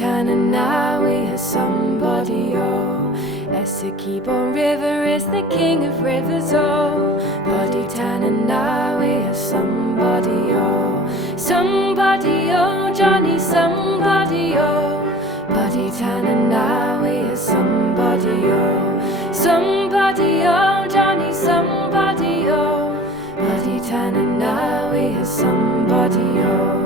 tannin, now he has somebody, oh. Essequibo River is the king of rivers, oh. Body tannin, now he has somebody, oh. Somebody, oh, Johnny, somebody, oh. Body tannin, now he has somebody, oh. Somebody, oh, Johnny, somebody, oh. Body tannin, now he has somebody, oh.